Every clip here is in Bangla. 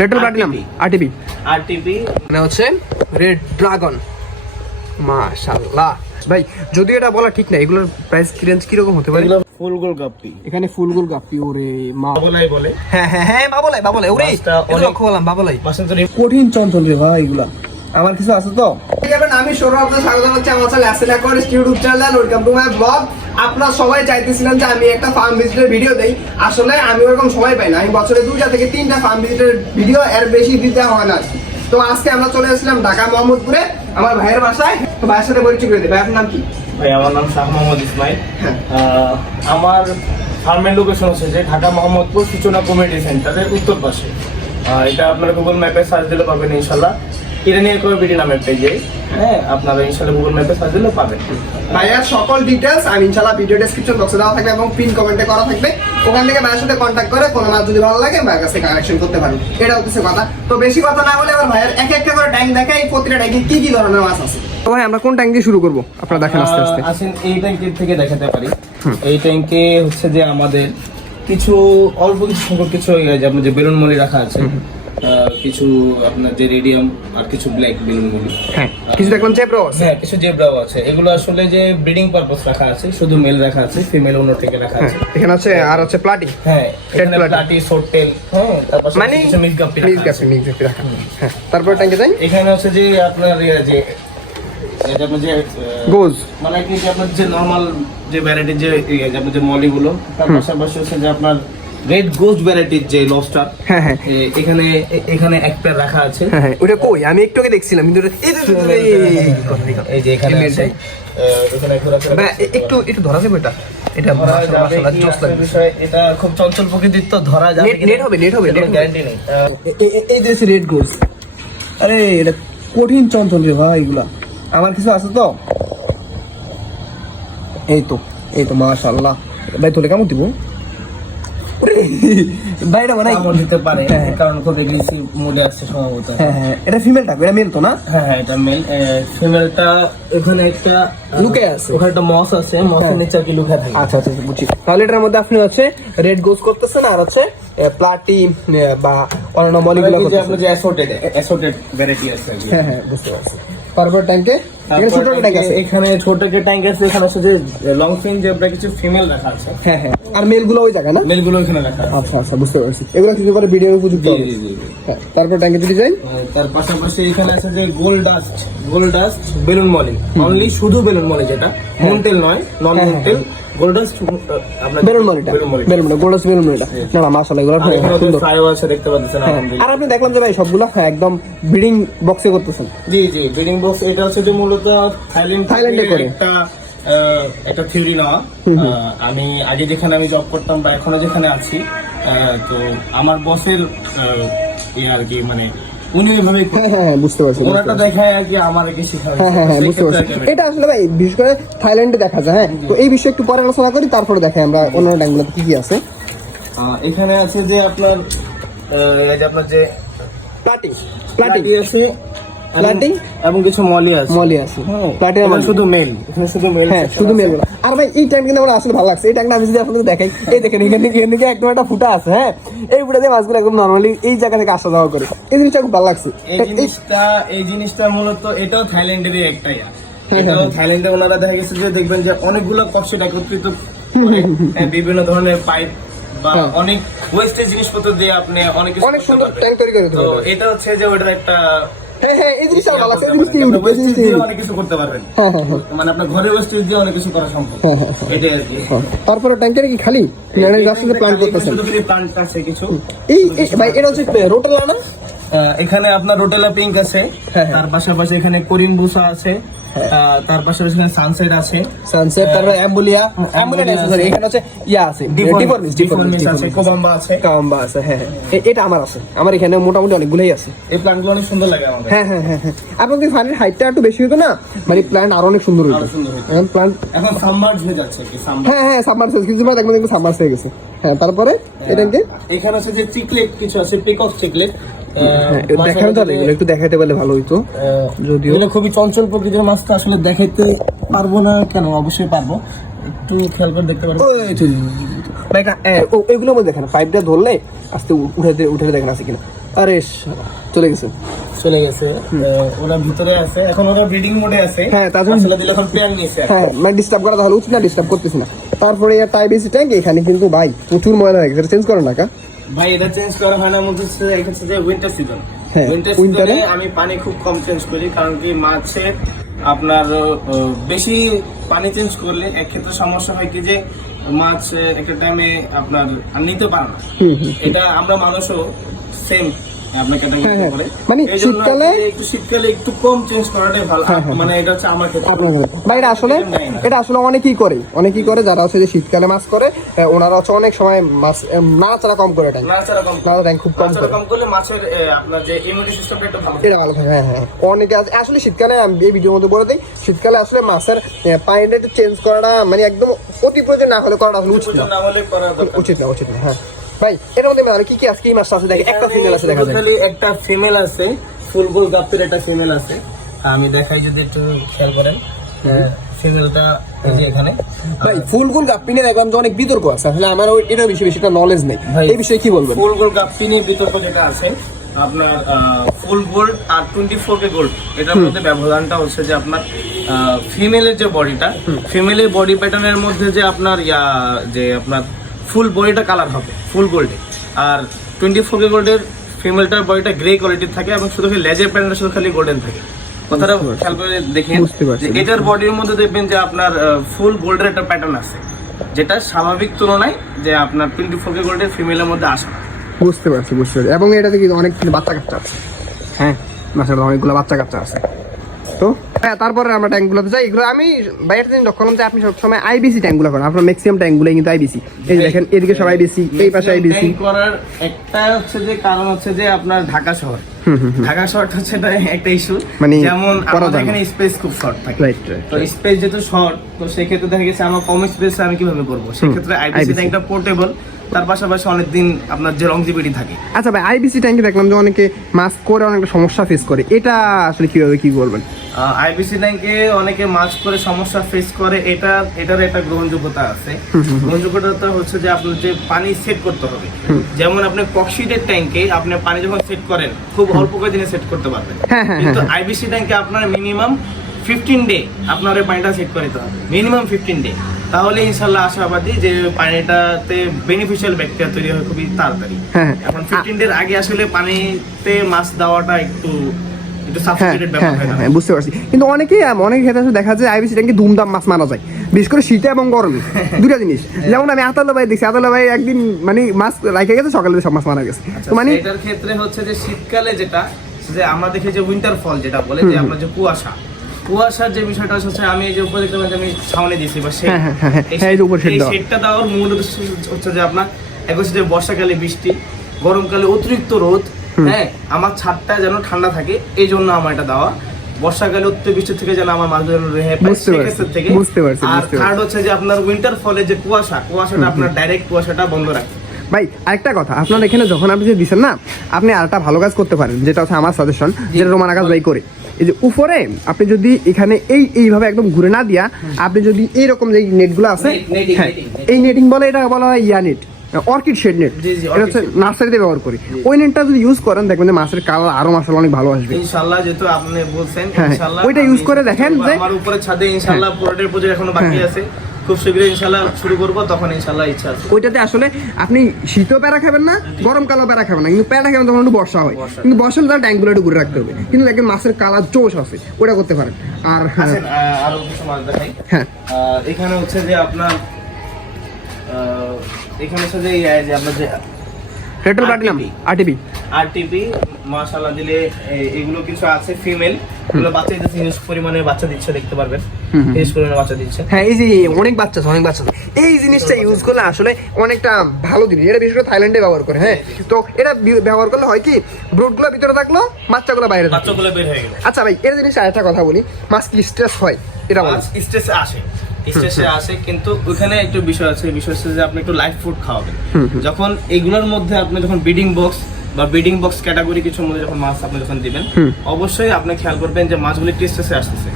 রেট্রো প্লাটিনাম আরটিপি আরটিপি মানে হচ্ছে রেড ড্রাগন মাশাআল্লাহ। ভাই যদি এটা বলা ঠিক না এগুলোর প্রাইস রেঞ্জ কীরকম হতে পারে? এগুলো ফুল গোল গাপ্পি এখানে ফুলগুল গাপ্পি ওরে মা। বলাই বলে। হ্যাঁ হ্যাঁ হ্যাঁ বাবলাই বাবলাই ওরে। অনেক- লক্ষ্য করলাম বাবলাই বাসন্তরী কঠিন চঞ্চল রে ভাই এগুলা। আমার কিছু আছে তো? আমি সৌরভ আপনার স্বাগত জানাচ্ছি। আমার চ্যানেল অ্যাসেল acquire YouTube channel welcome to my blog আপনারা সবাই চাইতেছিলেন যে আমি একটা ফার্ম ভিজিটের ভিডিও দেই। আসলে আমি ওরকম সময় পাই না। আমি বছরে দুইটা থেকে তিনটা ফার্ম ভিজিটের ভিডিও এর বেশি দিতে হয় না তো আজকে আমরা চলে এসেছিলাম ঢাকা মোহাম্মদপুরে আমার ভাইয়ের বাসায়। তো ভাইয়ের সাথে পরিচয় করে দিই। ভাইয়ের নাম কি? ভাই আমার নাম শাহ মোহাম্মদ ইসমাইল। হ্যাঁ। আমার ফার্মের লোকেশন হচ্ছে যে ঢাকা মোহাম্মদপুর সূচনা কমিউনিটি সেন্টারের উত্তর পাশে। এটা আপনারা গুগল ম্যাপে সার্চ দিলে পাবেন ইনশাল্লাহ। ইরানিয়া কমিটি নামের পেজে হ্যাঁ আপনারা ইনশাল্লাহ গুগল ম্যাপে সার্চ দিলে পাবেন। ভাইয়ার সকল ডিটেলস আমি ইনশাল্লাহ ভিডিও ডেসক্রিপশন বক্সে দেওয়া থাকবে এবং পিন কমেন্টে করা থাকবে। ওখান থেকে ভাইয়ের সাথে কন্ট্যাক্ট করে কোনো মাছ যদি ভালো লাগে ভাইয়ের কাছে কানেকশন করতে পারবেন এটা হচ্ছে কথা। তো বেশি কথা না বলে এবার ভাইয়ের এক একটা করে ট্যাঙ্ক দেখাই প্রতিটা ট্যাঙ্কে কি কি ধরনের মাছ আছে। তো ভাই আমরা কোন ট্যাঙ্ক দিয়ে শুরু করব? আপনারা দেখেন আস্তে আস্তে। আসেন এই ট্যাঙ্কের থেকে দেখাতে পারি। এই ট্যাঙ্কে হচ্ছে যে আমাদের কিছু অল্প কিছু সংখ্যক কিছু যেমন যে বেলুন মলি রাখা আছে কিছু আপনার যে রেডিয়াম আর কিছু ব্ল্যাক হ্যাঁ কিছু দেখলাম আছে। হ্যাঁ কিছু জেব্রাও আছে। এগুলো আসলে যে ব্রিডিং পারপাস রাখা আছে শুধু মেল রাখা আছে ফিমেল অন্য থেকে রাখা আছে। এখানে আছে আর হচ্ছে প্লাটি হ্যাঁ এখানে প্লাটি শর্টেল হ্যাঁ তারপর মানে কিছু রাখা হ্যাঁ তারপর ট্যাঙ্কে যাই। এখানে হচ্ছে যে আপনার ইয়ে যে এটা আপনার যে গোজ। মানে কি যে আপনার যে নর্মাল যে ভ্যারাইটির যে ইয়ে, যে আপনার যে মলিগুলো তার পাশাপাশি হচ্ছে যে আপনার রেড গোস্ট ভ্যারাইটির যে লবস্টার হ্যাঁ হ্যাঁ এখানে এখানে এক পেয়ার রাখা আছে হ্যাঁ হ্যাঁ ওটা কই আমি একটু আগে দেখছিলাম কিন্তু এই যে এখানে আছে একটু একটু ধরা যাবে এটা এটা একটা। বিষয়, এটা খুব চঞ্চল প্রকৃতির তো ধরা যাবে নেট- হবে, নেট গ্যারান্টি নেই এই যে রেড আরে এটা কঠিন চঞ্চল রে ভাই এগুলা আমার কিছু আছে তো এই তো এই তো মাশাআল্লাহ ভাই তোলে কেমন দিব মানে কামড় দিতে পারে হ্যাঁ। কারণ খুব এগ্রেসিভ মোডে আসছে সম্ভবত। হ্যাঁ হ্যাঁ। এটা ফিমেলটা এটা মেল তো না? হ্যাঁ হ্যাঁ এটা মেল ফিমেলটা এখানে একটা লুকে আছে। ওখানে একটা মস আছে মসের হ্যাঁ। নিচে কি লুকা থাকে। আচ্ছা আচ্ছা বুঝছি। তাহলে এটার মধ্যে আপনি হচ্ছে রেড গোজ করতেছেন আর হচ্ছে প্লাটি বা অন্যান্য মলিগুলো করতেছেন। যে অ্যাসোর্টেড অ্যাসোর্টেড ভ্যারাইটি আছে হ্যাঁ হ্যাঁ বুঝতে পারছি। ট্যাঙ্কে এখানে ছোট ট্যাঙ্ক আছে। এখানে ছোট যে ট্যাঙ্ক আছে এখানে হচ্ছে যে লং ফিন যে কিছু ফিমেল রাখা আছে। হ্যাঁ হ্যাঁ। আর মেলগুলো ওই জায়গায় না? মেলগুলো এখানে রাখা আচ্ছা আচ্ছা বুঝতে পারছি। এগুলো কিছু করে ভিডিওর উপযুক্ত জি, জি, জি, জি। তারপর ট্যাঙ্কে যদি যাই। তার পাশাপাশি এখানে আছে যে gold dust gold dust balloon molly only শুধু বেলুন মলি যেটা। মুনটেল নয় নন হ্যাঁ, মুনটেল গোল্ড বেলুন আর আপনি দেখলাম যে ভাই সবগুলো হ্যাঁ, একদম ব্রিডিং বক্সে করতেছেন। জি জি ব্রিডিং বক্স এটা হচ্ছে যে মূলত থাইল্যান্ড থাইল্যান্ডে করে। একটা একটা থিওরি নেওয়া। আমি আগে যেখানে আমি জব করতাম বা এখনও যেখানে আছি তো আমার বসের ইয়ে আর কি মানে উনি ওইভাবে হ্যাঁ হ্যাঁ হ্যাঁ, বুঝতে পারছি ওনাটা দেখায় আর কি আমার কি শেখা হ্যাঁ হ্যাঁ বুঝতে পারছি। এটা আসলে ভাই বিশেষ করে থাইল্যান্ডে দেখা যায় হ্যাঁ? তো এই বিষয়ে একটু পরে আলোচনা করি তারপরে দেখাই আমরা অন্য ট্যাঙ্কগুলোতে কি কি আছে। এখানে আছে যে আপনার যে আপনার যে প্লাটিং প্লাটিং আছে এবং- Plating? এবং কিছু মলি আছে। মলি আছে। হ্যাঁ, প্লাটিং এখানে শুধু মেল এখানে শুধু মেল হ্যাঁ শুধু মেলগুলো আর ভাই এই ট্যাঙ্ক কিন্তু আমার আসলে ভালো লাগছে। এই ট্যাঙ্কটা আমি যদি আপনাদের দেখাই এই দেখেন এখানে এখানে একদম একটা ফুটা আছে হ্যাঁ? এই ফুটা দিয়ে মাছগুলো একদম নর্মালি এই জায়গা থেকে আসা যাওয়া করে। এই জিনিসটা খুব ভালো লাগছে। এই জিনিসটা এই জিনিসটা মূলত এটাও থাইল্যান্ডেরই একটা ইয়া। হ্যাঁ, হ্যাঁ। থাইল্যান্ডে ওনারা দেখা গেছে যে দেখবেন যে অনেকগুলো কক্সিট একত্রিত হ্যাঁ, বিভিন্ন ধরনের পাইপ বা হ্যাঁ। অনেক ওয়েস্টেজ জিনিসপত্র দিয়ে আপনি অনেক অনেক সুন্দর ট্যাঙ্ক তৈরি করে তো এটা হচ্ছে যে ওটার একটা তারপরে ট্যাঙ্কের কি খালি? প্ল্যান করতেছেন। এই ভাই এটা হচ্ছে রোটাল আহ, এখানে আপনার রোটেলা পিঙ্ক আছে। হ্যাঁ, হ্যাঁ। তার পাশাপাশি এখানে করিম করিমবুসা আছে। তার পাশাপাশি এখানে সানসেট আছে। সানসেট তারপর অ্যাম্বুলিয়া অ্যাম্বুলিয়া আছে। sorry, এখানে হচ্ছে ইয়া আছে ডিফরমিস ডিফরমিস আছে কোবাম্বা আছে। কাম্বা আছে হ্যাঁ হ্যাঁ। এটা আমার আছে। আমার এখানে মোটামুটি অনেকগুলোই আছে। এই প্ল্যান্টগুলো অনেক সুন্দর লাগে আমাদের। হ্যাঁ হ্যাঁ হ্যাঁ হ্যাঁ। আপনাদের ফানের হাইটটা একটু বেশি হতো না মানে প্ল্যান্ট আরও অনেক সুন্দর হতো আরও হতো। এখন প্ল্যান্ট এখন সাবমার্জ হয়ে যাচ্ছে কি সাবমার্জ হ্যাঁ হ্যাঁ সাবমার্স কিছু বার দেখবেন দেখবেন সাবমার্স হয়ে গেছে। হ্যাঁ তারপরে এটা কি? এখানে আছে যে চিকলেট কিছু আছে পিকক চিকলেট হ্যাঁ দেখানো তো এগুলো একটু দেখাতে পারলে ভালো হইতো যদিও। যদিও খুবই চঞ্চল প্রকৃতির মাছটা আসলে দেখাইতে পারব না কেন? অবশ্যই পারব। একটু খেয়াল করে দেখতে পারব। তো, এটা, ও, এগুলো মধ্যে দেখেন পাইপটা ধরলে আস্তে দেখেন আছে কিনা। আরে চলে গেছে। চলে গেছে। ওরা ভিতরে আছে এখন ওরা ব্রিডিং মোডে আছে। হ্যাঁ, তার জন্য- দিলে এখন পেয়ার নিয়েছে হ্যাঁ মানে ডিস্টার্ব করা তাহলে উচিত না ডিস্টার্ব করতেছি না। তারপরে টাই বেশি ট্যাঙ্ক এখানে কিন্তু ভাই প্রচুর ময়লা হয়ে গেছে চেঞ্জ করো না কা। ভাই এটা চেঞ্জ করা হয় না মধ্যে এখানে যে উইন্টার সিজন উইন্টার সিজনে আমি পানি খুব কম চেঞ্জ করি কারণ কি মাছের আপনার বেশি পানি চেঞ্জ করলে এক্ষেত্রে সমস্যা হয় কি যে মাছ একটা টাইমে আপনার নিতে পারে না। এটা আমরা মানুষও সেম হ্যাঁ, হ্যাঁ। মানে শীতকালে- আর কি একটু শীতকালে একটু কম চেঞ্জ করাটাই ভালো। হ্যাঁ। মানে এটা হচ্ছে আমার ক্ষেত্রে। আপনার ঘরে। বা এটা আসলে এটা আসলে অনেকেই করে। অনেকেই করে যারা হচ্ছে যে শীতকালে মাছ করে ওনারা হচ্ছে অনেক সময় মাছ নাড়াচাড়া কম করে ট্যাঙ্ক নাড়াচাড়া কম নাড়া ট্যাঙ্ক খুব কম করে। কম করলে মাছের আহ, আপনার যে ইমিউনিটি সিস্টেমটা একটু ভালো এটা ভালো থাকে হ্যাঁ হ্যাঁ অনেকে আছে আসলে শীতকালে আমি এই ভিডিওর মধ্যে বলে দিই শীতকালে আসলে মাছের পানিটা একটু চেঞ্জ করাটা মানে একদম অতি প্রয়োজন না হলে করাটা আসলে উচিত না। উচিত না উচিত না হ্যাঁ। ভাই এটার মধ্যে মানে কি কি আজকে এই মাছটা আছে? দেখে একটা ফিমেল আছে দেখা যায়। খালি একটা ফিমেল আছে গাপ্পের একটা ফিমেল আছে। আমি দেখাই যদি একটু খেয়াল করেন ফিমেলটা এখানে। ভাই ফুলগুল গাপ্পি নিয়ে দেখলাম যে অনেক বিতর্ক আছে। আসলে আমার ওই এটা বেশি বেশি নলেজ নেই। এই বিষয়ে কি বলবেন? ফুল গোল গাপ্পি নিয়ে বিতর্ক যেটা আছে আপনার ফুল গোল্ড আর টোয়েন্টি ফোর কে গোল্ড এটার মধ্যে ব্যবধানটা হচ্ছে যে আপনার ফিমেলের যে বডিটা ফিমেলের বডি প্যাটার্নের মধ্যে যে আপনার ইয়া যে আপনার ফুল বডিটা কালার হবে ফুল গোল্ডে আর টোয়েন্টি ফোর কে গোল্ডের ফিমেলটার বডিটা গ্রে কোয়ালিটির থাকে এবং শুধু খালি লেজের প্যাটার্নটা শুধু খালি গোল্ডেন থাকে। কথাটা খেয়াল করে দেখেন এটার বডির মধ্যে দেখবেন যে আপনার ফুল গোল্ডের একটা প্যাটার্ন আছে যেটা স্বাভাবিক তুলনায় যে আপনার টোয়েন্টি ফোর কে গোল্ডের ফিমেলের মধ্যে আসে বুঝতে পারছি বুঝতে পারছি। এবং এটা থেকে অনেক বাচ্চা কাচ্চা আছে। হ্যাঁ অনেকগুলো বাচ্চা কাচ্চা আছে। তো? হ্যাঁ তারপরে আমরা ট্যাঙ্কগুলোতে যাই। এগুলো আমি বাইরে থেকে লক্ষ্য করলাম যে আপনি সবসময় আইবিসি ট্যাঙ্কগুলো করেন। আপনার ম্যাক্সিমাম ট্যাঙ্কগুলোই কিন্তু আইবিসি এই দেখেন এদিকে সব আইবিসি এই পাশে আইবিসি করার একটা হচ্ছে যে কারণ হচ্ছে যে আপনার ঢাকা শহর। ঢাকা শহরটা হচ্ছে একটা ইস্যু মানে যেমন আমাদের এখানে স্পেস খুব শর্ট থাকে। তো স্পেস যেহেতু শর্ট তো সেক্ষেত্রে দেখা গেছে আমার কম স্পেসে আমি কীভাবে করব? সেক্ষেত্রে আইবিসি ট্যাঙ্কটা পোর্টেবল তার পাশাপাশি অনেক দিন আপনার যে লংজিবিটি থাকে। আচ্ছা ভাই আইবিসি ট্যাঙ্কে দেখলাম যে অনেকে মাস্ক করে অনেকটা সমস্যা ফেস করে। এটা আসলে কীভাবে কি করবেন? আইবিসি ট্যাঙ্কে অনেকে মাছ করে সমস্যা ফেস করে এটা এটার একটা গ্রহণযোগ্যতা আছে। গ্রহণযোগ্যতা হচ্ছে যে আপনার যে পানি সেট করতে হবে। যেমন আপনি কক্সিডের ট্যাঙ্কে আপনি পানি যখন সেট করেন খুব অল্প কয়েকদিনে সেট করতে পারবেন। হ্যাঁ, হ্যাঁ, কিন্তু আইবিসি ট্যাঙ্কে আপনার মিনিমাম ফিফটিন ডে আপনার ওই পানিটা সেট করে দিতে হবে। মিনিমাম ফিফটিন ডে তাহলে ইনশাল্লাহ আশাবাদী যে পানিটাতে বেনিফিশিয়াল ব্যাকটেরিয়া তৈরি হয় খুবই তাড়াতাড়ি। হ্যাঁ। এখন ফিফটিন ডের আগে আসলে পানিতে মাছ দেওয়াটা একটু হ্যাঁ ব্যাপার হ্যাঁ হয়ে বুঝতে পারছি। কিন্তু অনেকেই অনেক ক্ষেত্রে দেখা যায় আইবিসি ট্যাঙ্কে ধুমধাম মাছ মারা যায় বিশেষ করে শীতে এবং গরমে। দুটা জিনিস যেমন আমি আতালো ভাই দেখছি আতালো ভাই একদিন মানে মাছ রাখে গেছে সকালে সব মাছ মারা গেছে। তো মানে আচ্ছা, এটার ক্ষেত্রে হচ্ছে যে শীতকালে যেটা যে আমরা দেখি যে উইন্টার ফল যেটা বলে যে আপনার যে কুয়াশা কুয়াশার যে বিষয়টা হচ্ছে আমি এই যে উপরে দেখতে আমি ছাউনি দিয়েছি বা shade। হ্যাঁ, এই যে উপরে। শেডটা দেওয়ার মূল হচ্ছে যে আপনার এক হচ্ছে যে বর্ষাকালে বৃষ্টি গরমকালে অতিরিক্ত রোদ হ্যাঁ আমার ছাদটা যেন ঠান্ডা থাকে এই জন্য আমার এটা দেওয়া। বর্ষাকালে অতিরিক্ত বৃষ্টি থেকে যেন আমার মাছ রেহাই পায় বুঝতে পারছি, সেক্ষেত্রে থেকে। বুঝতে পারছি, আর থার্ড হচ্ছে যে আপনার উইন্টার ফলে যে কুয়াশা কুয়াশাটা আপনার ডাইরেক্ট কুয়াশাটা বন্ধ রাখে। ভাই আরেকটা কথা আপনার এখানে যখন আপনি যে দিচ্ছেন না আপনি আরেকটা ভালো কাজ করতে পারেন যেটা হচ্ছে আমার সাজেশন যেটা রোমান আকাশ ভাই করে। এই যে উপরে আপনি যদি এখানে এই এইভাবে একদম ঘুরে না দিয়া আপনি যদি এইরকম যে নেটগুলো আছে হ্যাঁ এই নেটিং বলে এটা বলা হয় yeah net orchid shade net এটা হচ্ছে নার্সারিতে ব্যবহার করি। ওই নেটটা যদি ইউজ করেন দেখবেন যে মাছের কালার আরও মাসাল অনেক ভালো আসবে। ইনশাআল্লাহ যেহেতু আপনি বলছেন হ্যাঁ, ইনশাআল্লাহ ওইটা ইউজ করে দেখেন যে- হ্যাঁ। আমার উপরে ছাদে ইনশাআল্লাহ প্রজেক্ট এখনও বাকি আছে খুব শীঘ্রই ইনশাআল্লাহ শুরু করব তখন ইনশাআল্লাহ ইচ্ছা আছে। ওইটাতে আসলে আপনি শীতও প্যারা খাবেন না গরমকালেও প্যারা খাবেন না কিন্তু প্যারা খাবেন তখন একটু বর্ষা হয়। কিন্তু বর্ষা হলে ট্যাঙ্কগুলো একটু ঘুরে রাখতে হবে। কিন্তু দেখবেন মাছের কালার জোশ আছে ওটা করতে পারেন। আর হ্যাঁ। আরও কিছু মাছ দেখাই। হ্যাঁ। এখানে হচ্ছে যে আপনার এখানে যে ইয়ে, যে আপনার যে পেট্রোল প্লাটিনাম আরটিপি আরটিপি মাশাআল্লাহ দিলে এগুলো কিছু আছে ফিমেল এগুলো বাচ্চা দিচ্ছে হিউজ পরিমাণে বাচ্চা দিচ্ছে দেখতে পারবেন। হিউজ পরিমাণে বাচ্চা দিচ্ছে। হ্যাঁ এই যে অনেক বাচ্চা অনেক বাচ্চা এই জিনিসটা ইউজ করলে আসলে অনেকটা ভালো জিনিস। এটা বিশেষ করে থাইল্যান্ডে ব্যবহার করে হ্যাঁ। তো এটা ব্যবহার করলে হয় কি ব্রুডগুলো ভিতরে থাকল বাচ্চাগুলো বাইরে বাচ্চাগুলো বের হয়ে গেল। আচ্ছা ভাই এর জিনিস আরেকটা কথা বলি মাছ কি স্ট্রেস হয় এটা মাছ স্ট্রেসে আসে। স্ট্রেসে আসে কিন্তু ওখানে একটু বিষয় আছে বিষয় হচ্ছে যে আপনি একটু লাইট ফুড খাওয়াবেন। যখন এগুলোর মধ্যে আপনি যখন ব্রিডিং বক্স বা ব্রিডিং বক্স ক্যাটাগরি কিছুর মধ্যে যখন মাছ আপনি যখন দিবেন অবশ্যই আপনি খেয়াল করবেন যে মাছগুলি একটু স্ট্রেসে আসতেছে।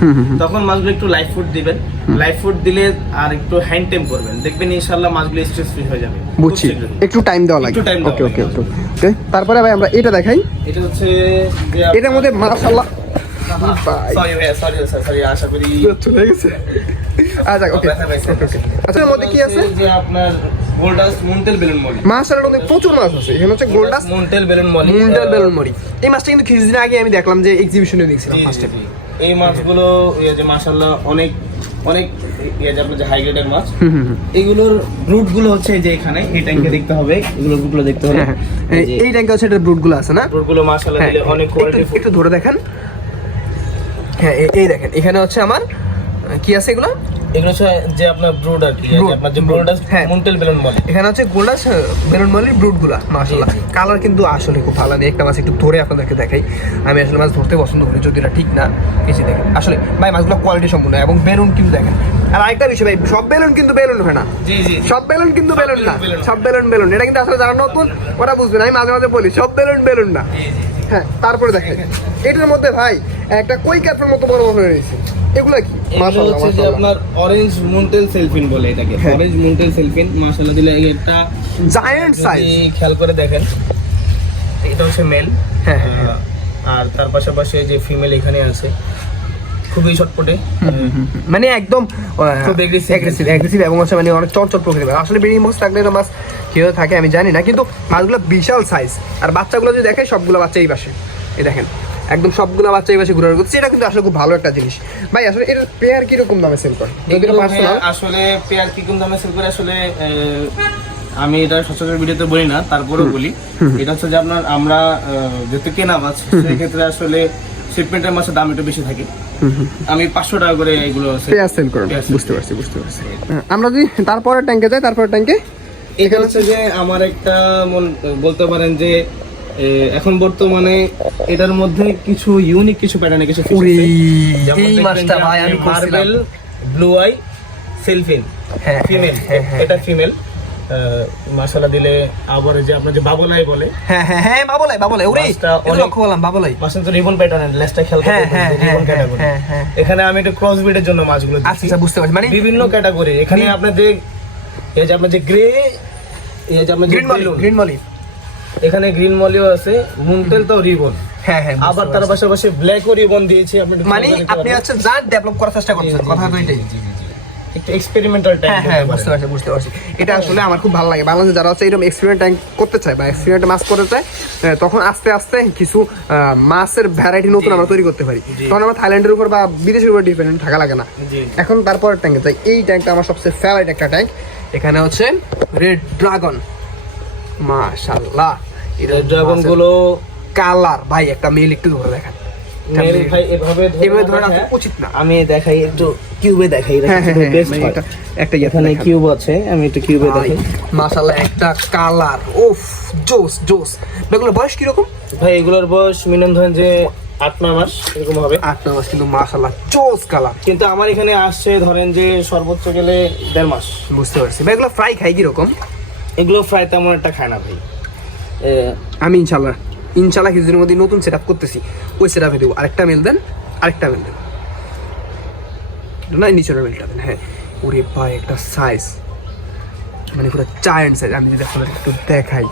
তখন মাছগুলো একটু লাইফ ফুড দিবেন। লাইফ ফুড দিলে আর একটু হ্যান্ড টেম করবেন। দেখবেন ইনশাল্লাহ মাছগুলো স্ট্রেস ফ্রি হয়ে যাবে। বুঝছি। একটু টাইম দেওয়া লাগে। ওকে ওকে ওকে ওকে তারপরে ভাই আমরা এটা দেখাই। এটা হচ্ছে এটার মধ্যে মাশাআল্লাহ। সরি ভাই। সরি সরি আশা করি চলে গেছে। আচ্ছা ওকে আচ্ছা মধ্যে কি আছে? যে আপনার গোল্ডাস মুন্টেল বেলুন মধ্যে প্রচুর মাছ আছে। এখানে হচ্ছে গোল্ডাস মুন্টেল বেলুন বেলুন মরি এই মাছটা কিন্তু কিছুদিন আগে আমি দেখলাম যে এক্সিবিশনে দেখছিলাম ফার্স্ট। এই মাছগুলো যে মাশাআল্লাহ অনেক অনেক ইয়ে যে আপনার হাই গ্রেডের মাছ। এগুলোরগুলো হচ্ছে এই যে এখানে এই ট্যাঙ্কে দেখতে হবে। এগুলোর রুটগুলো দেখতে হবে। হ্যাঁ হ্যাঁ। এই- ট্যাঙ্কে হচ্ছে এটা ব্রুডগুলো আছে না? রুটগুলো মাশাআল্লাহ হ্যাঁ দিলে অনেক কোয়ালিটি একটু- ধরে দেখেন। হ্যাঁ এই দেখেন এখানে হচ্ছে আমার কি আছে এগুলো? এগুলো হচ্ছে যে আপনার ব্রুড আর কি আপনার যে ব্রুডাস হ্যাঁ। মুন্টেল বেলুন মলি এখানে হচ্ছে গোল্ডাস বেলুন মলির ব্রুডগুলা মাশাআল্লাহ। কালার কিন্তু আসলে খুব ভালো আমি একটা মাছ একটু ধরে আপনাদেরকে দেখাই। আমি আসলে মাছ ধরতে পছন্দ করি যদি এটা ঠিক না। কিছু দেখেন আসলে ভাই মাছগুলো কোয়ালিটি সম্পূর্ণ এবং বেলুন কিন্তু দেখেন। আর আরেকটা বিষয় ভাই সব বেলুন কিন্তু বেলুন হয় না। জি জি। সব বেলুন কিন্তু বেলুন না। সব বেলুন বেলুন। এটা কিন্তু আসলে যারা নতুন ওরা বুঝবে না। আমি মাঝে মাঝে বলি সব বেলুন বেলুন না। হ্যাঁ তারপরে দেখেন। এটার মধ্যে ভাই একটা কই ক্যাপের মতো বড় বড় রয়েছে। এগুলা কি? এগুলো মাশাআল্লাহ হচ্ছে যে আপনার অরেঞ্জ মুন্টেল সেলফিন বলে এটাকে। হ্যাঁ। অরেঞ্জ মুন্টেল সেলফিন মাশাআল্লাহ দিলে একটা জায়ান্ট সাইজ খেয়াল করে দেখেন এটা হচ্ছে মেল হ্যাঁ, হ্যাঁ, আর তার পাশাপাশি যে ফিমেল এখানে আছে খুবই ছটপটে। মানে একদম খুব অ্যাগ্রেসিভ অ্যাগ্রেসিভ এবং হচ্ছে মানে অনেক চঞ্চল প্রকৃতির আসলে ব্রিডিং বক্স থাকলে এরকম মাছ কেউ থাকে আমি জানি না কিন্তু মাছগুলো বিশাল সাইজ আর বাচ্চাগুলো যদি দেখে সবগুলো বাচ্চা এই পাশে। এই দেখেন। একদম সবগুলো বাচ্চা এই পাশে ঘুরে করছে এটা কিন্তু আসলে খুব ভালো একটা জিনিস। ভাই আসলে এর পেয়ার কীরকম দামে সেল করে যদি পার্সোনাল আসলে পেয়ার কি কোন দামে সেল করে আসলে আমি এটা সচরাচর ভিডিওতে বলি না তারপরেও বলি। এটা হচ্ছে যে আপনার আমরা যেহেতু কেনা মাছ সেই ক্ষেত্রে আসলে শিপমেন্টের মাছের দাম একটু বেশি থাকে। আমি পাঁচশো টাকা করে এগুলো পেয়ার সেল করেন। বুঝতে পারছি বুঝতে পারছি। আমরা যদি তারপরে ট্যাঙ্কে যাই তারপরে ট্যাঙ্কে এটা হচ্ছে যে আমার একটা মন বলতে পারেন যে এখন বর্তমানে এটার মধ্যে কিছু ইউনিক কিছু প্যাটার্নে কিছু। এই মাছটা ভাই আমি মার্বেল ব্লু আই সেলফিন হ্যাঁ, ফিমেল হ্যাঁ, হ্যাঁ, এটা ফিমেল মশলা দিলে আবার যে আপনার যে বাবলাই বলে হ্যাঁ হ্যাঁ হ্যাঁ বাবলাই বাবলাই ওরে এটা অনেক- লক্ষ্য করলাম বাবলাই। মাছের তো রিবন প্যাটার্ন লেসটা খেয়াল হ্যাঁ, হ্যাঁ, রিবন হ্যাঁ, ক্যাটাগরি হ্যাঁ, হ্যাঁ। এখানে আমি একটু ক্রস ব্রিডের জন্য মাছগুলো আচ্ছা দিচ্ছি। আচ্ছা বুঝতে পারছি মানে বিভিন্ন ক্যাটাগরি এখানে আপনার যে এই যে আপনার যে গ্রে এই যে আপনার গ্রিন মলি গ্রিন মলি এখানে গ্রিন মলিও আছে মুনটেল তো রিবন হ্যাঁ হ্যাঁ আবার তার পাশাপাশি ব্ল্যাক ও রিবন দিয়েছি আপনি মানে আপনি হচ্ছে যা ডেভেলপ করার চেষ্টা করছেন কথা তো এটাই একটু এক্সপেরিমেন্টাল টাইপ হ্যাঁ হ্যাঁ বুঝতে পারছি বুঝতে পারছি। এটা আসলে আমার খুব ভালো লাগে। বাংলাদেশে যারা হচ্ছে এরকম এক্সপেরিমেন্ট ট্যাঙ্ক করতে চায় বা এক্সপেরিমেন্ট মাছ করতে চায় তখন আস্তে আস্তে কিছু মাছের ভ্যারাইটি নতুন আমরা তৈরি করতে পারি। তখন আমরা থাইল্যান্ডের উপর বা বিদেশের উপর ডিপেন্ডেন্ট থাকা লাগে না। এখন তারপর ট্যাঙ্কে যাই। এই ট্যাঙ্কটা আমার সবচেয়ে ফেভারিট একটা ট্যাঙ্ক এখানে হচ্ছে রেড ড্রাগন মাশাআল্লাহ। এটা ড্রাগনগুলো কালার ভাই একটা মেল একটু ধরে দেখেন। একটা মেল male। ভাই এভাবে ধরে এভাবে ধরে রাখা রাখা উচিত না। আমি দেখাই একটু কিউবে দেখাই হ্যাঁ হ্যাঁ হ্যাঁ মানে হয়। একটা এখানে দেখান। কিউব আছে আমি একটু কিউবে দেখাই। মাশাআল্লাহ একটা কালার উফ জোস জোস। এগুলো বয়স কীরকম? ভাই এগুলোর বয়স মিনিমাম ধরেন যে আট নয় মাস এরকম হবে। আট নয় মাস কিন্তু কালার কিন্তু আমার এখানে আসছে ধরেন যে সর্বোচ্চ গেলে দেড় মাস। বুঝতে পারছি। এগুলো ফ্রাই খাই কীরকম? এগুলো ফ্রাই তেমন একটা খায় না ভাই। আমি ইনশাল্লাহ ইনশাল্লাহ কিছুদিনের মধ্যে নতুন সেট করতেছি। ওই সেট আপে দেবো। আরেকটা মেল দেন আরেকটা মেল দেন। না নিচের মেলটা দেন হ্যাঁ। ওরে ভাই একটা সাইজ মানে পুরো জায়ান্ট সাইজ আমি যদি আপনাদের একটু দেখাই।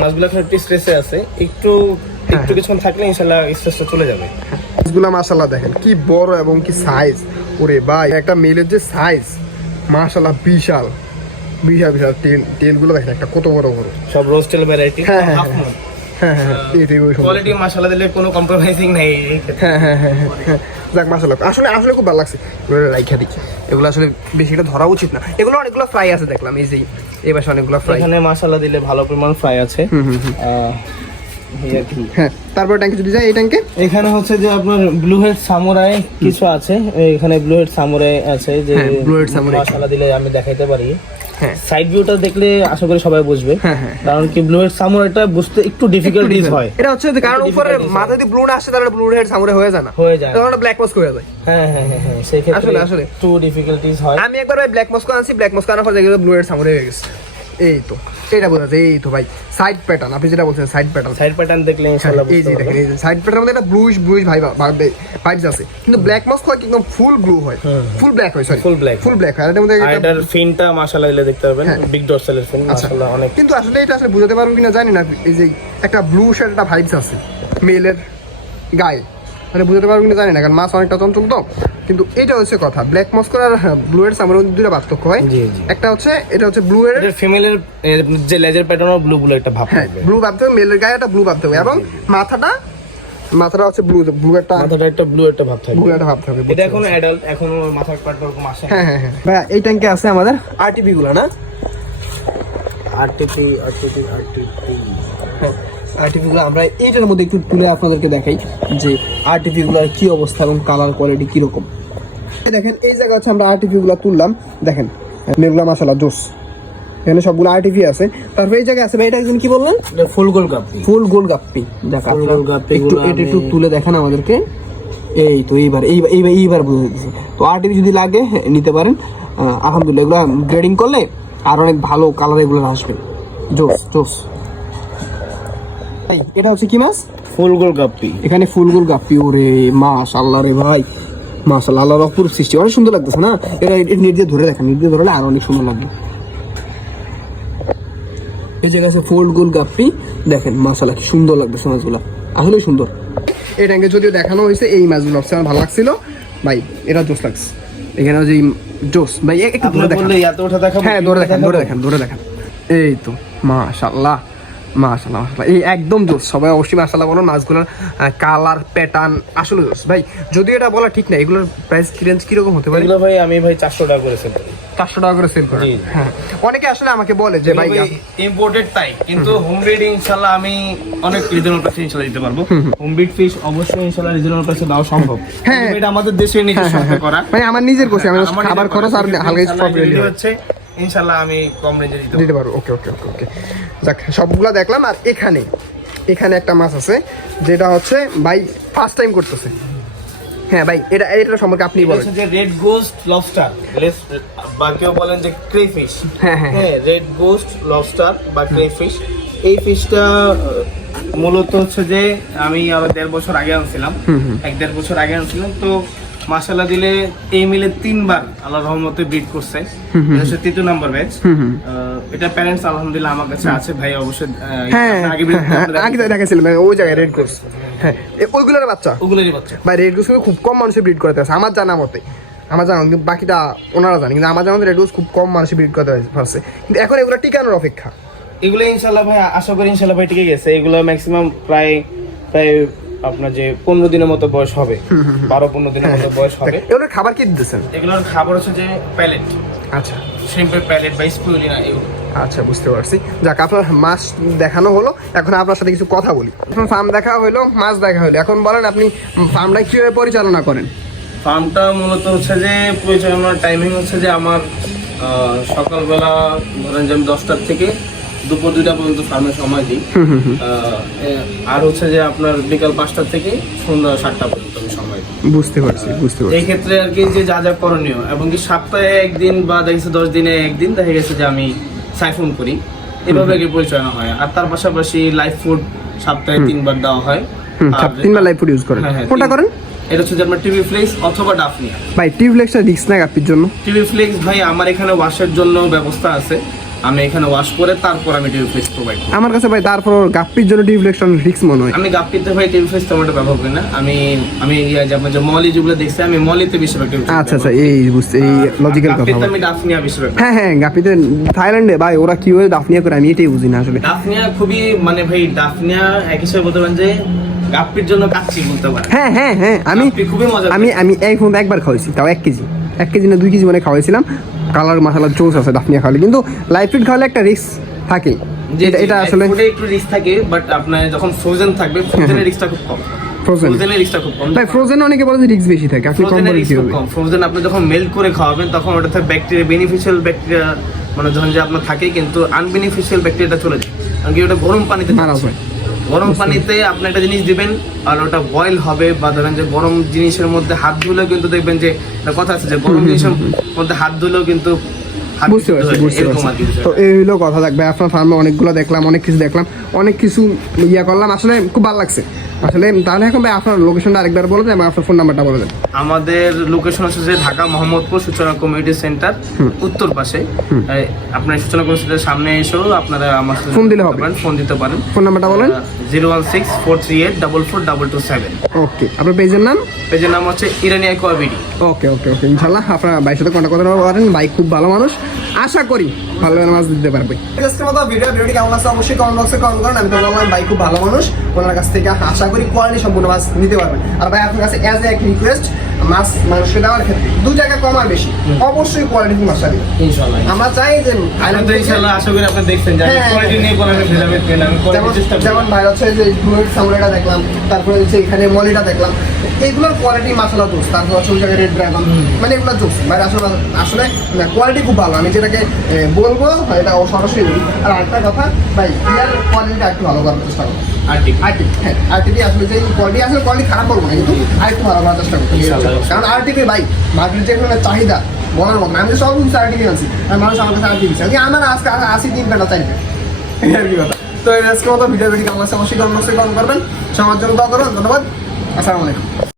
মাছগুলো এখন একটু স্ট্রেসে আছে। একটু একটু কিছুক্ষণ থাকলে ইনশাল্লাহ স্ট্রেসটা চলে যাবে। মাছগুলো মাশাল্লাহ দেখেন কি বড় এবং কি সাইজ ওরে ভাই একটা মেলের যে সাইজ মাশাল্লাহ বিশাল। বিশাল বিশাল তেল তেলগুলো দেখেন একটা কত বড় বড়। সব রোস্টেল ভ্যারাইটি হ্যাঁ, হ্যাঁ, হ্যাঁ। হ্যাঁ হ্যাঁ ওই কোয়ালিটি মশলা দিলে কোনো কম্প্রোমাইজিং নেই হ্যাঁ হ্যাঁ হ্যাঁ হ্যাঁ, হ্যাঁ। যাক মাশাল্লাহ আসলে আসলে খুব ভালো লাগছে। এগুলো রাইখা দেখি। এগুলো আসলে বেশি এটা ধরা উচিত না। এগুলো অনেকগুলো ফ্রাই আছে দেখলাম এই যে এই পাশে অনেকগুলো ফ্রাই এখানে মশলা দিলে ভালো পরিমাণ ফ্রাই আছে। হুম হুম কি। হ্যাঁ তারপর ট্যাঙ্কে যদি যাই এই ট্যাঙ্কে এখানে হচ্ছে যে আপনার ব্লু হেড সামুরাই কিছু আছে। এখানে ব্লু হেড সামুরাই আছে যে হ্যাঁ, blue head samurai। মশলা দিলে আমি দেখাইতে পারি। হ্যাঁ। সাইড ভিউটা দেখলে আশা করি সবাই বুঝবে। হ্যাঁ, হ্যাঁ। কারণ কি ব্লু হেড সামুরাইটা বুঝতে একটু ডিফিকাল্টিজ হয়। এটা হচ্ছে কারণ উপরে মাথা যদি ব্লু না আসে তাহলে ব্লু হেড সামনে হয়ে যায় না। হয়ে যায়। তখন ব্ল্যাক মাস্ক হয়ে যায়। হ্যাঁ হ্যাঁ হ্যাঁ হ্যাঁ সেই ক্ষেত্রে আসলে, আসলে। একটু ডিফিকাল্টিজ হয়। আমি একবার ব্ল্যাক মস্কো আনছি ব্ল্যাক মস্কো আনার পর দেখি ব্লু হেড সামনে হয়ে গেছে। এই তো এটা বোঝা যায় এই তো ভাই সাইড প্যাটার্ন আপনি যেটা বলছেন সাইড প্যাটার্ন সাইড প্যাটার্ন দেখলে ইনশাআল্লাহ এই যে দেখেন এই সাইড প্যাটার্নের মধ্যে একটা ব্লুইশ ব্লুইশ ভাই ভাইবস আছে। কিন্তু ব্ল্যাক মাস্ক হয় একদম ফুল ব্লু হয়। ফুল ব্ল্যাক হয় sorry Full black। Full black হয়। আর মধ্যে এটার ফিনটা মাশাআল্লাহ দিলে দেখতে পারবেন হ্যাঁ। বিগ ডরসালের ফিন মাশাআল্লাহ অনেক। কিন্তু আসলে এটা আসলে বুঝাতে পারব কিনা জানি না। এই যে একটা ব্লু শার্ট একটা ভাইবস আছে মেলের গায়ে। মানে বুঝতে পারব কিনা জানি না কারণ মাছ অনেকটা চঞ্চল তো। কিন্তু এটা হচ্ছে কথা ব্ল্যাক মস্কোর আর ব্লু এর সামনে দুটো পার্থক্য হয়। একটা হচ্ছে এটা হচ্ছে ব্লু এর ফিমেলের যে লেজার প্যাটার্ন ব্লু ব্লু একটা ভাব হ্যাঁ ব্লু ভাবতে হবে মেলের গায়ে একটা ব্লু ভাবতে হবে এবং মাথাটা মাথাটা হচ্ছে ব্লু ব্লু একটা মাথাটা একটা ব্লু একটা ভাব থাকবে। ব্লু একটা ভাব হবে এটা এখন অ্যাডাল্ট এখন মাথার পাট ওরকম আসে হ্যাঁ হ্যাঁ হ্যাঁ। ভাইয়া এই ট্যাঙ্কে আছে আমাদের আরটিপি গুলো না? আরটিপি আরটিপি আরটিপি হ্যাঁ আরটিপি গুলো আমরা এইটার মধ্যে একটু তুলে আপনাদেরকে দেখাই যে আরটিপি গুলোর কি অবস্থা এবং কালার কোয়ালিটি কীরকম দেখেন এই জায়গা হচ্ছে আমরা আরটিপি গুলো তুললাম। দেখেন মেঘলা মাসালা জোস এখানে সবগুলো আরটিপি আছে। তারপর এই জায়গায় আছে ভাই এটা একজন কি বললেন? ফুল গোল কাপি ফুল গোল গাপ্পি দেখা গাপ্পি একটু এটা একটু তুলে দেখেন আমাদেরকে। এই তো এইবার এইবার এইবার এইবার বুঝে দিচ্ছে তো আরটিপি যদি লাগে নিতে পারেন। আলহামদুলিল্লাহ এগুলো গ্রেডিং করলে আর অনেক ভালো কালার এগুলো আসবে। জোস জোস ভাই এটা হচ্ছে কি মাছ? ফুল গোল কাপি এখানে ফুলগুল গাপ্পি ওরে মাস আল্লাহ রে ভাই। মাশাল্লাহ আল্লাহর অপরূপ সৃষ্টি। অনেক সুন্দর লাগতেছে না? এটা নির্দেশ ধরে দেখেন নির্দেশ ধরলে আরও অনেক সুন্দর লাগবে। এই জায়গায় আছে ফোল্ড গোল গাপ্পি। দেখেন মাশাল্লাহ কি সুন্দর লাগতেছে মাছগুলো। আসলে সুন্দর। এই ট্যাঙ্কে যদিও দেখানো হয়েছে এই মাছগুলো সবচেয়ে আমার ভালো লাগছিল। ভাই এটা জোস লাগছে। এখানে যে জোস ভাই একটু ধরে দেখান। হ্যাঁ ধরে দেখেন ধরে দেখেন ধরে দেখেন। এই তো মাশাল্লাহ মাশাল্লাহ মাশাল্লাহ এই একদম জোস সবাই অবশ্যই মাশাল্লাহ বলো মাছগুলোর কালার প্যাটার্ন আসলে জোস। ভাই যদি এটা বলা ঠিক না এগুলোর প্রাইস রেঞ্জ কীরকম হতে পারে? এগুলো ভাই আমি ভাই চারশো টাকা করে সেল করি। চারশো টাকা করে সেল করে। হ্যাঁ। অনেকে আসলে আমাকে বলে যে ভাই ইম্পোর্টেড তাই কিন্তু হোম। ব্রিড ইনশাল্লাহ আমি অনেক রিজনেবল প্রাইসে ইনশাল্লাহ দিতে পারব। হোম ব্রিড ফিশ অবশ্যই ইনশাল্লাহ রিজনেবল প্রাইসে দেওয়া সম্ভব। হ্যাঁ। এটা আমাদের দেশে নিজস্ব হাতে করা। মানে আমার নিজের কোষে আমি আমার খাবার খরচ আর হালকা যদি হচ্ছে ইনশাল্লাহ আমি কম রেঞ্জে দিতে পারব দিতে পারব। ওকে ওকে ওকে ওকে যাক সবগুলা দেখলাম আর এখানে এখানে একটা মাছ আছে যেটা হচ্ছে ভাই ফার্স্ট টাইম করতেছে। হ্যাঁ ভাই এটা এটা সম্পর্কে আপনি বলেন। যে রেড গোস্ট লবস্টার বা কেউ বলেন যে ক্রে ফিশ হ্যাঁ, হ্যাঁ, হ্যাঁ রেড গোস্ট লবস্টার বা ক্রে ফিশ এই ফিশটা মূলত হচ্ছে যে আমি আরও দেড় বছর আগে আনছিলাম। এক দেড় বছর আগে আনছিলাম তো মাসালা দিলে এই মিলে তিনবার আল্লাহ রহমতে ব্রিড করছে। হচ্ছে তৃতীয় নাম্বার ব্যাচ এটা প্যারেন্টস আলহামদুলিল্লাহ আমার কাছে আছে। ভাই অবশ্যই হ্যাঁ আগে breed হ্যাঁ, আপনারা ওই জায়গায় রেড ক্রস হ্যাঁ ওইগুলোর বাচ্চা। ওগুলোরই বাচ্চা। বা রেড ক্রস খুব কম মানুষের ব্রিড করতে আছে আমার জানা মতে। আমার জানা কিন্তু বাকিটা ওনারা জানে কিন্তু আমার জানা রেড ক্রস খুব কম মানুষের ব্রিড করতে পারছে। কিন্তু এখন এগুলো টিকানোর অপেক্ষা। এগুলো ইনশাল্লাহ ভাই আশা করি ইনশাল্লাহ ভাই টিকে গেছে। এগুলো ম্যাক্সিমাম প্রায় প্রায় আপনার যে পনেরো দিনের মতো বয়স হবে বারো পনেরো দিনের মতো বয়স হবে। এগুলোর খাবার কি দিতেছেন? এগুলোর খাবার হচ্ছে যে প্যালেট। আচ্ছা। শ্রিম্পের প্যালেট বা স্পুলিনা এগুলো। আচ্ছা বুঝতে পারছি। যাক আপনার মাছ দেখানো হলো। এখন আপনার সাথে কিছু কথা বলি। আপনার ফার্ম দেখা হলো মাছ দেখা হলো। এখন বলেন আপনি ফার্মটা কীভাবে পরিচালনা করেন? ফার্মটা মূলত হচ্ছে যে পরিচালনার টাইমিং হচ্ছে যে আমার সকালবেলা ধরেন যে আমি দশটার থেকে দুপুর দুইটা পর্যন্ত ফার্মে সময় দিই। আর হচ্ছে যে আপনার বিকাল পাঁচটা থেকে সন্ধ্যা সাতটা পর্যন্ত আমি সময় দিই। বুঝতে পারছি বুঝতে এই ক্ষেত্রে আর কি যে যা যা করণীয় এবং কি সপ্তাহে একদিন বা দেখেছে দশ দিনে একদিন দেখা গেছে যে আমি সাইফোন করি। এভাবে কি পরিচালনা হয়। আর তার পাশাপাশি লাইফ ফুড সপ্তাহে তিনবার দেওয়া হয়। তিনবার লাইফ ফুড ইউজ করেন। হ্যাঁ, হ্যাঁ, কোনটা করেন? এটা হচ্ছে আপনার টিভি ফ্লেক্স অথবা ডাফনিয়া ভাই টিউবলেক্সটা রিক্স না গাপির জন্য। টিভি ফ্লেক্স ভাই আমার এখানে ওয়াশের জন্য ব্যবস্থা আছে। আমি এখানে ওয়াশ করে তারপর আমি প্রোভাইড করি আমার কাছে ভাই তারপর গাপ্পির জন্য রিক্স মনে হয়। আমি গাপ্পিতে ভাই ব্যবহার করি না। আমি আমি ইয়া যে যে মলি যেগুলো দেখছি আমি মলিতে বেশিরভাগ আচ্ছা আচ্ছা এই বুঝতে এই লজিক্যাল কথা গাপ্পিতে আমি ডাফনিয়া বেশিরভাগ হ্যাঁ হ্যাঁ থাইল্যান্ডে ভাই ওরা কীভাবে দাফনিয়া করে আমি এটাই বুঝি না আসলে। ডাফনিয়া খুবই মানে ভাই ডাফনিয়া এক হিসেবে বলতে পারেন যে গাপ্পির জন্য কাচ্ছি বলতে পারেন। হ্যাঁ হ্যাঁ হ্যাঁ আমি খুবই মজা আমি আমি এই ফোন একবার খাওয়াইছি তাও এক কেজি। এক কেজি না দুই কেজি মানে খাওয়াইছিলাম। কালার মশলা চোস আছে দাফনিয়া খাওয়ালে। কিন্তু লাইফ ফিড খাওয়ালে একটা রিস্ক থাকে। এটা এটা আসলে একটু রিস্ক থাকে বাট আপনার যখন ফ্রোজেন থাকবে ফ্রোজেনের রিস্কটা খুব কম। Frozen? ফ্রোজেনের রিস্কটা খুব কম। ভাই ফ্রোজেন অনেকে বলে যে রিস্ক বেশি থাকে। আপনি কম বলে কি হবে ফ্রোজেন আপনি যখন মেল্ট করে খাওয়াবেন তখন ওটাতে ব্যাকটেরিয়া বেনিফিশিয়াল ব্যাকটেরিয়া মানে ধরেন যে আপনার থাকে কিন্তু আনবেনিফিশিয়াল ব্যাকটেরিয়াটা চলে যায়। কারণ কি ওটা গরম পানিতে মারা যায়। গরম পানিতে আপনি একটা জিনিস দিবেন আর ওটা বয়েল হবে বা ধরেন যে গরম জিনিসের মধ্যে হাত ধুলেও কিন্তু দেখবেন যে কথা আছে যে গরম জিনিসের মধ্যে হাত ধুলেও কিন্তু বুঝতে পারছি বুঝতে পারছি। তো এই হলো কথা থাকবে আপনার ফার্মে অনেকগুলো দেখলাম অনেক কিছু দেখলাম অনেক কিছু ইয়া করলাম আসলে খুব ভালো লাগছে। আসলে তাহলে এখন ভাই আপনার লোকেশনটা আরেকবার বলে দেন আপনার ফোন নাম্বারটা বলে দেন। আমাদের লোকেশন হচ্ছে যে ঢাকা মোহাম্মদপুর সূচনা কমিউনিটি সেন্টার উত্তর পাশে। আপনার সূচনা কমিউনিটি সেন্টার সামনে এসেও আপনারা আমার ফোন দিলে হবে। ফোন দিতে পারেন। ফোন নাম্বারটা বলেন। Zero one six four three eight double four double two seven okay আপনার পেজের নাম? পেজের নাম হচ্ছে ইরানি অ্যাকোয়া বিডি ওকে ওকে ওকে ইনশাল্লাহ আপনার ভাইয়ের সাথে কন্ট্যাক্ট করতে পারেন ভাই খুব ভালো মানুষ। আশা করি ভালো মাছ দিতে পারবে। আজকের মতো ভিডিও ভিডিওটি কেমন আছে অবশ্যই কমেন্ট বক্সে কমেন্ট করেন। আমি তো বললাম ভাই খুব ভালো মানুষ। ওনার কাছ থেকে আশা করি কোয়ালিটি সম্পূর্ণ মাছ নিতে পারবেন। আর ভাই আপনার কাছে অ্যাজ এক রিকোয়েস্ট মাছ মানুষকে দেওয়ার ক্ষেত্রে দু জায়গা কম আর বেশি। অবশ্যই কোয়ালিটি মাছটা দিবেন ইনশাল্লাহ আমরা চাই যে আনন্দ ইনশাল্লাহ আশা করি আপনি দেখছেন। যে হ্যাঁ, কোয়ালিটি নিয়ে কোনো একটা ভেদাভেদ করি আমি যেমন চেষ্টা করি যেমন ভাই হচ্ছে যে দেখলাম তারপরে হচ্ছে এখানে মলিটা দেখলাম। এইগুলোর কোয়ালিটি মাসালা জোস। তারপর হচ্ছে ওই জায়গায় রেড ড্রাগন মানে এগুলো জোস। ভাই আসলে আসলে কোয়ালিটি খুব ভালো। আমি যেটাকে বলব এটা সরাসরি বলি। আর আরেকটা কথা ভাই ইয়ার কোয়ালিটিটা একটু ভালো করার চেষ্টা করব আর ঠিক আরটিভি হ্যাঁ আরটিভি আসলে যে কোয়ালিটি আসলে কোয়ালিটি খারাপ বলব না কিন্তু আরেকটু ভালো করার চেষ্টা ইনশাআল্লাহ। কারণ আরটিভি ভাই মার্কেটের যে কোনো চাহিদা বলার মতো। আমি তো সব কিছু আরটিভি আনছি। আর মানুষ আমার কাছে আরটিভি চাই আমার আজকে আসি তিন পেটা চাইবে। এই কথা। তো আজকে মতো ভিডিও আছে অবশ্যই কমেন্ট করবেন। সবার জন্য দোয়া করবেন। ধন্যবাদ। আসসালামু আলাইকুম।